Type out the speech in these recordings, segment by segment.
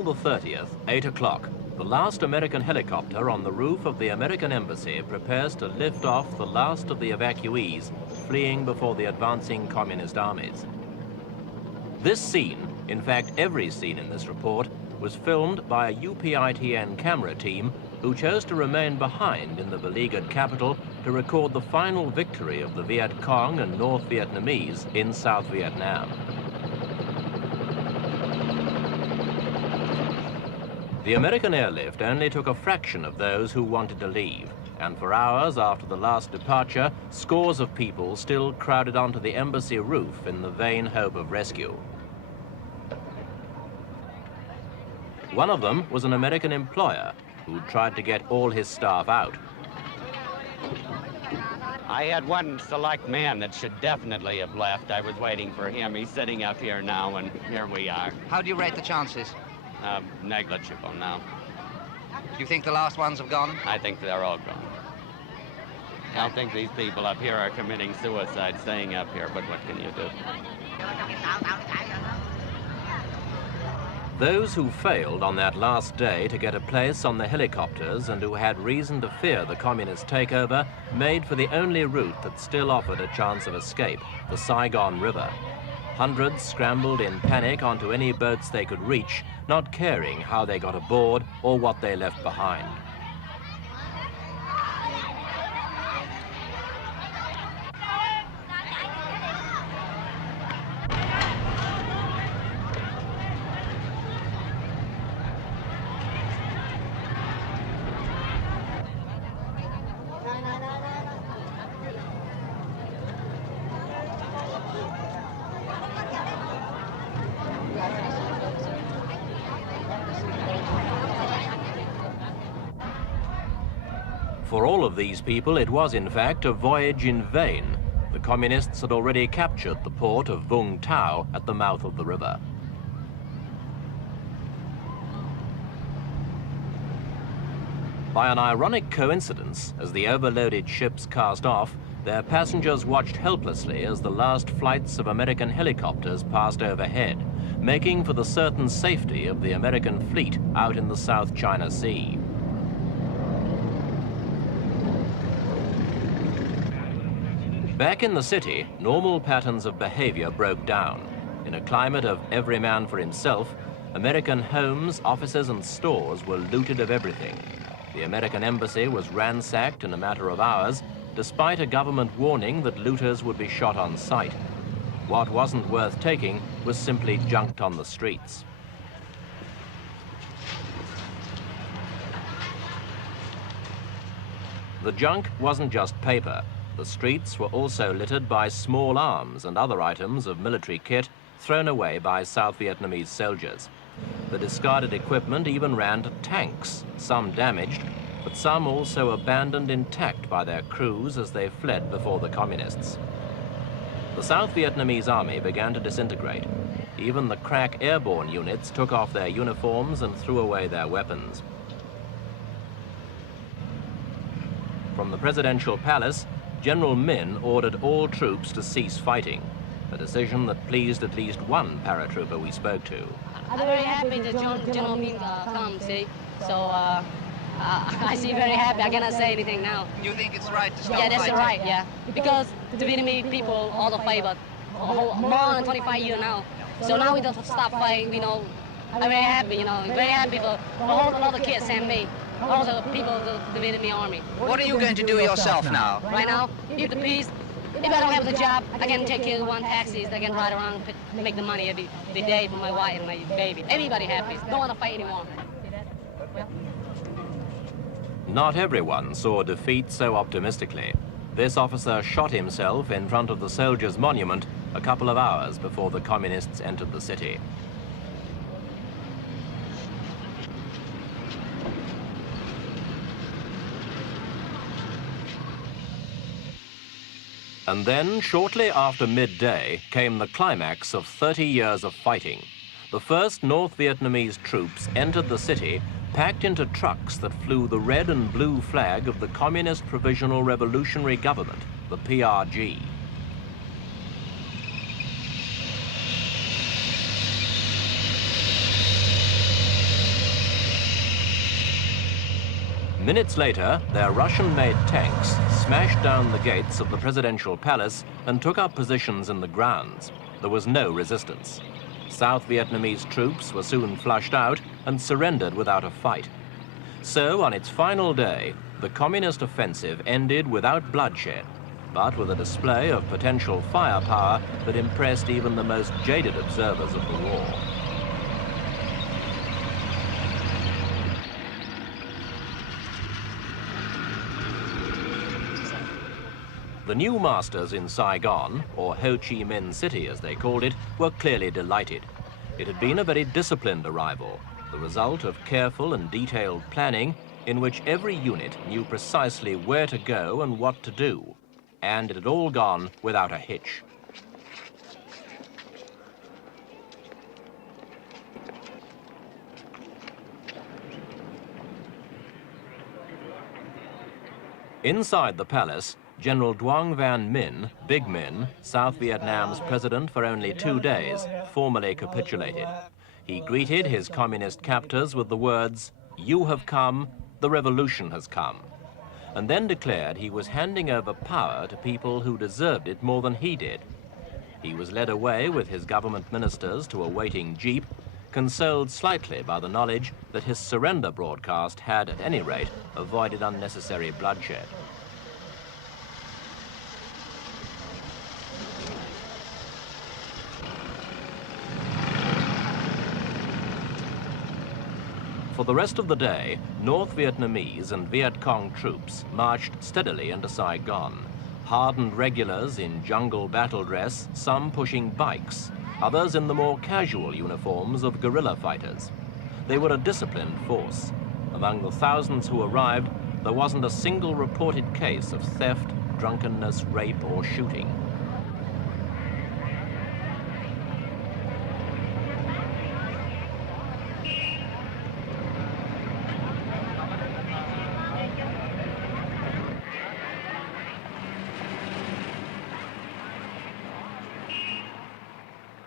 The 30th, 8 o'clock, the last American helicopter on the roof of the American embassy prepares to lift off the last of the evacuees fleeing before the advancing communist armies. This scene, in fact every scene in this report, was filmed by a UPITN camera team who chose to remain behind in the beleaguered capital to record the final victory of the Viet Cong and North Vietnamese in South Vietnam. The American airlift only took a fraction of those who wanted to leave, and for hours after the last departure, scores of people still crowded onto the embassy roof in the vain hope of rescue. One of them was an American employer who tried to get all his staff out. I had one select man that should definitely have left. I was waiting for him. He's sitting up here now, and here we are. How do you rate the chances? Negligible now. Do you think the last ones have gone? I think they're all gone. I think these people up here are committing suicide staying up here, but what can you do? Those who failed on that last day to get a place on the helicopters and who had reason to fear the communist takeover made for the only route that still offered a chance of escape, the Saigon River. Hundreds scrambled in panic onto any boats they could reach, not caring how they got aboard or what they left behind. For all of these people, it was in fact a voyage in vain. The communists had already captured the port of Vung Tau at the mouth of the river. By an ironic coincidence, as the overloaded ships cast off, their passengers watched helplessly as the last flights of American helicopters passed overhead, making for the certain safety of the American fleet out in the South China Sea. Back in the city, normal patterns of behavior broke down. In a climate of every man for himself, American homes, offices, and stores were looted of everything. The American embassy was ransacked in a matter of hours, despite a government warning that looters would be shot on sight. What wasn't worth taking was simply junked on the streets. The junk wasn't just paper. The streets were also littered by small arms and other items of military kit thrown away by South Vietnamese soldiers. The discarded equipment even ran to tanks, some damaged, but some also abandoned intact by their crews as they fled before the communists. The South Vietnamese army began to disintegrate. Even the crack airborne units took off their uniforms and threw away their weapons. From the presidential palace, General Min ordered all troops to cease fighting, a decision that pleased at least one paratrooper we spoke to. I'm very happy that General Min come, see? So I see very happy. I cannot say anything now. You think it's right to stop Yeah, that's fighting? right, yeah. Because the Vietnamese people all the favor more than 25 years now. So now we don't stop fighting, you know. I'm very happy, you know, very happy for all the kids and me. All the people of the Vietnamese army. What are you going to do yourself now? Right now, if the peace, if I don't have the job, I can take care of one taxis. I can ride around, make the money every day for my wife and my baby. Everybody happy. Don't want to fight anymore. Not everyone saw defeat so optimistically. This officer shot himself in front of the soldiers' monument a couple of hours before the communists entered the city. And then, shortly after midday, came the climax of 30 years of fighting. The first North Vietnamese troops entered the city packed into trucks that flew the red and blue flag of the Communist Provisional Revolutionary Government, the PRG. Minutes later, their Russian-made tanks smashed down the gates of the presidential palace and took up positions in the grounds. There was no resistance. South Vietnamese troops were soon flushed out and surrendered without a fight. So, on its final day, the communist offensive ended without bloodshed, but with a display of potential firepower that impressed even the most jaded observers of the war. The new masters in Saigon, or Ho Chi Minh City as they called it, were clearly delighted. It had been a very disciplined arrival, the result of careful and detailed planning in which every unit knew precisely where to go and what to do. And it had all gone without a hitch. Inside the palace, General Duong Van Minh, Big Minh, South Vietnam's president for only 2 days, formally capitulated. He greeted his communist captors with the words, "You have come, the revolution has come," and then declared he was handing over power to people who deserved it more than he did. He was led away with his government ministers to a waiting jeep, consoled slightly by the knowledge that his surrender broadcast had, at any rate, avoided unnecessary bloodshed. For the rest of the day, North Vietnamese and Viet Cong troops marched steadily into Saigon. Hardened regulars in jungle battle dress, some pushing bikes, others in the more casual uniforms of guerrilla fighters. They were a disciplined force. Among the thousands who arrived, there wasn't a single reported case of theft, drunkenness, rape, or shooting.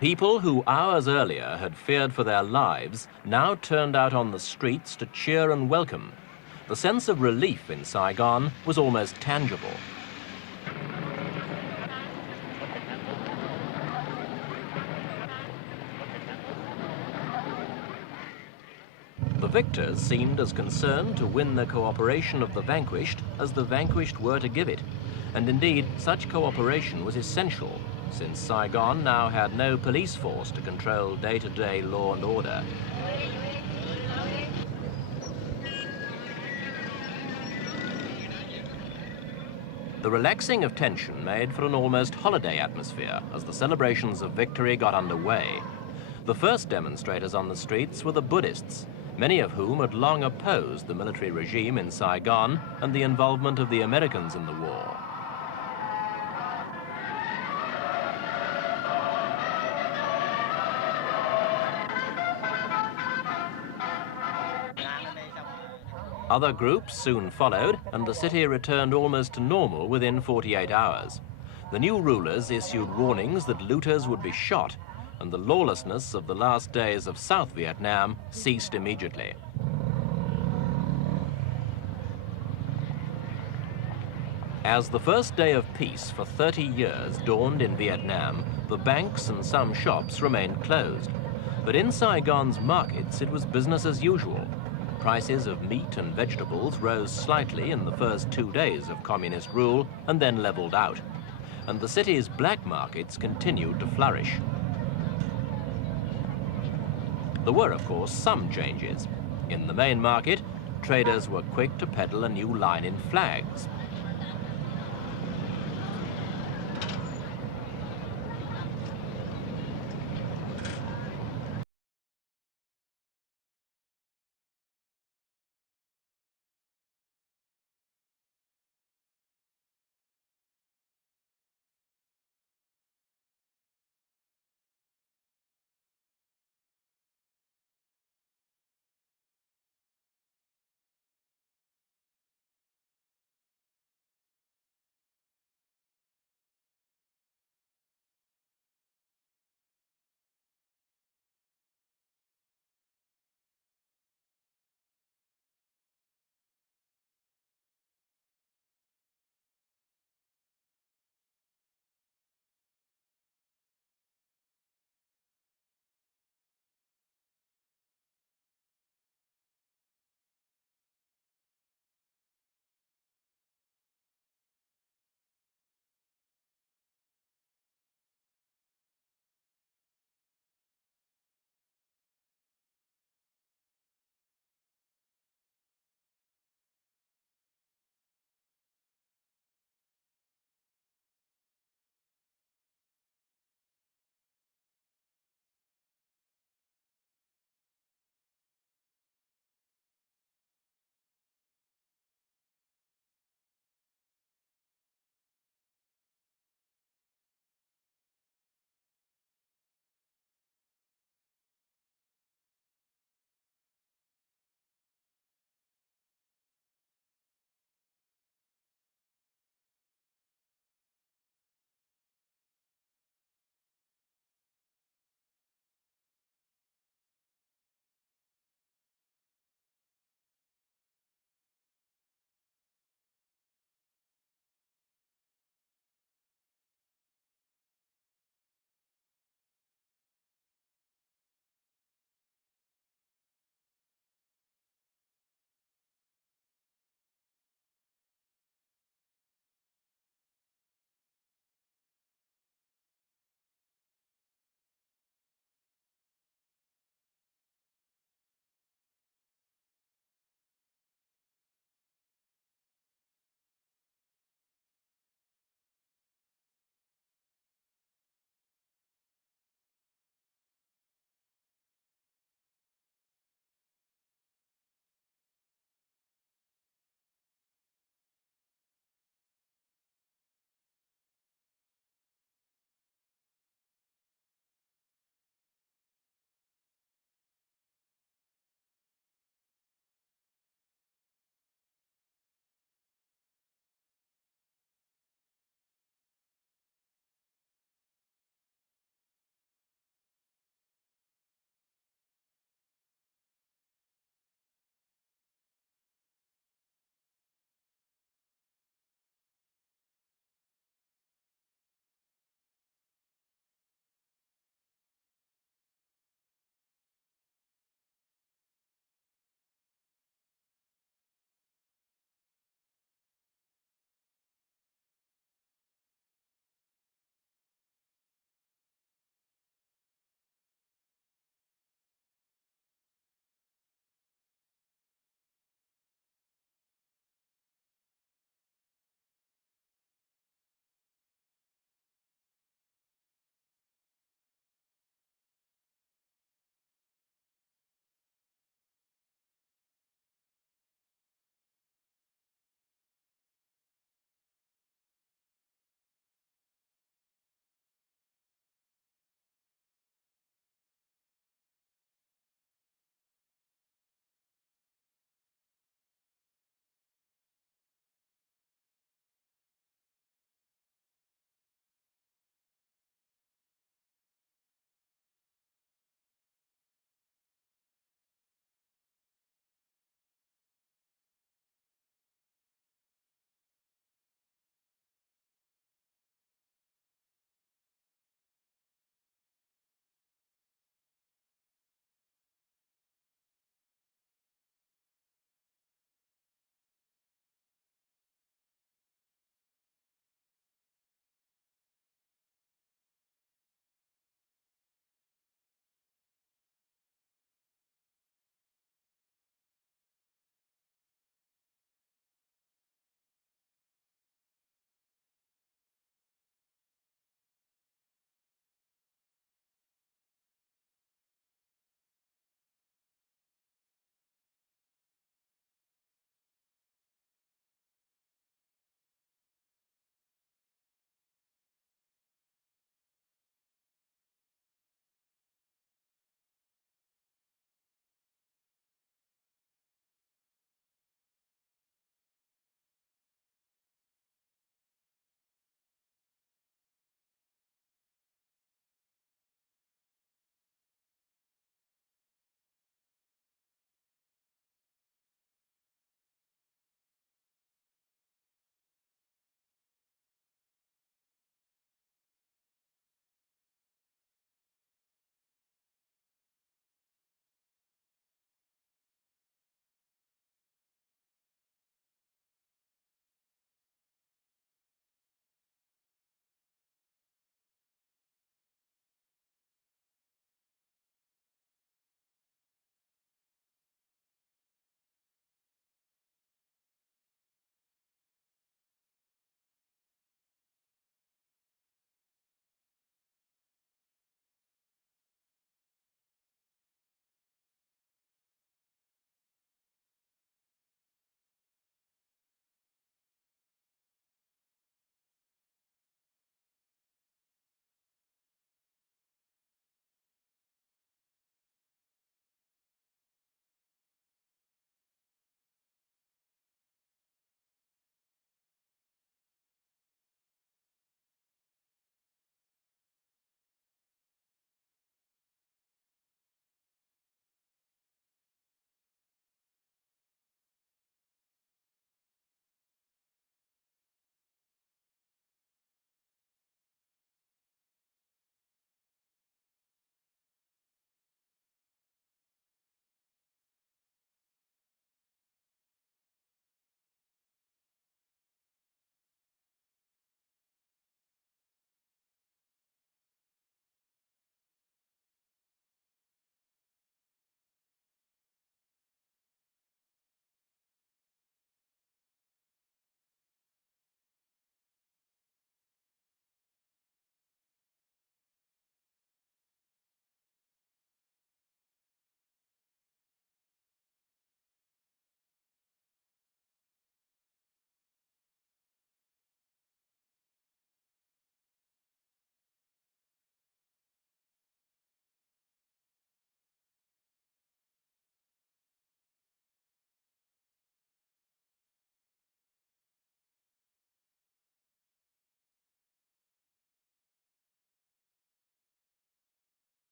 People who hours earlier had feared for their lives now turned out on the streets to cheer and welcome. The sense of relief in Saigon was almost tangible. The victors seemed as concerned to win the cooperation of the vanquished as the vanquished were to give it. And indeed, such cooperation was essential, since Saigon now had no police force to control day-to-day law and order. The relaxing of tension made for an almost holiday atmosphere as the celebrations of victory got underway. The first demonstrators on the streets were the Buddhists, many of whom had long opposed the military regime in Saigon and the involvement of the Americans in the war. Other groups soon followed, and the city returned almost to normal within 48 hours. The new rulers issued warnings that looters would be shot, and the lawlessness of the last days of South Vietnam ceased immediately. As the first day of peace for 30 years dawned in Vietnam, the banks and some shops remained closed. But in Saigon's markets, it was business as usual. Prices of meat and vegetables rose slightly in the first 2 days of communist rule and then leveled out. And the city's black markets continued to flourish. There were, of course, some changes. In the main market, traders were quick to peddle a new line in flags,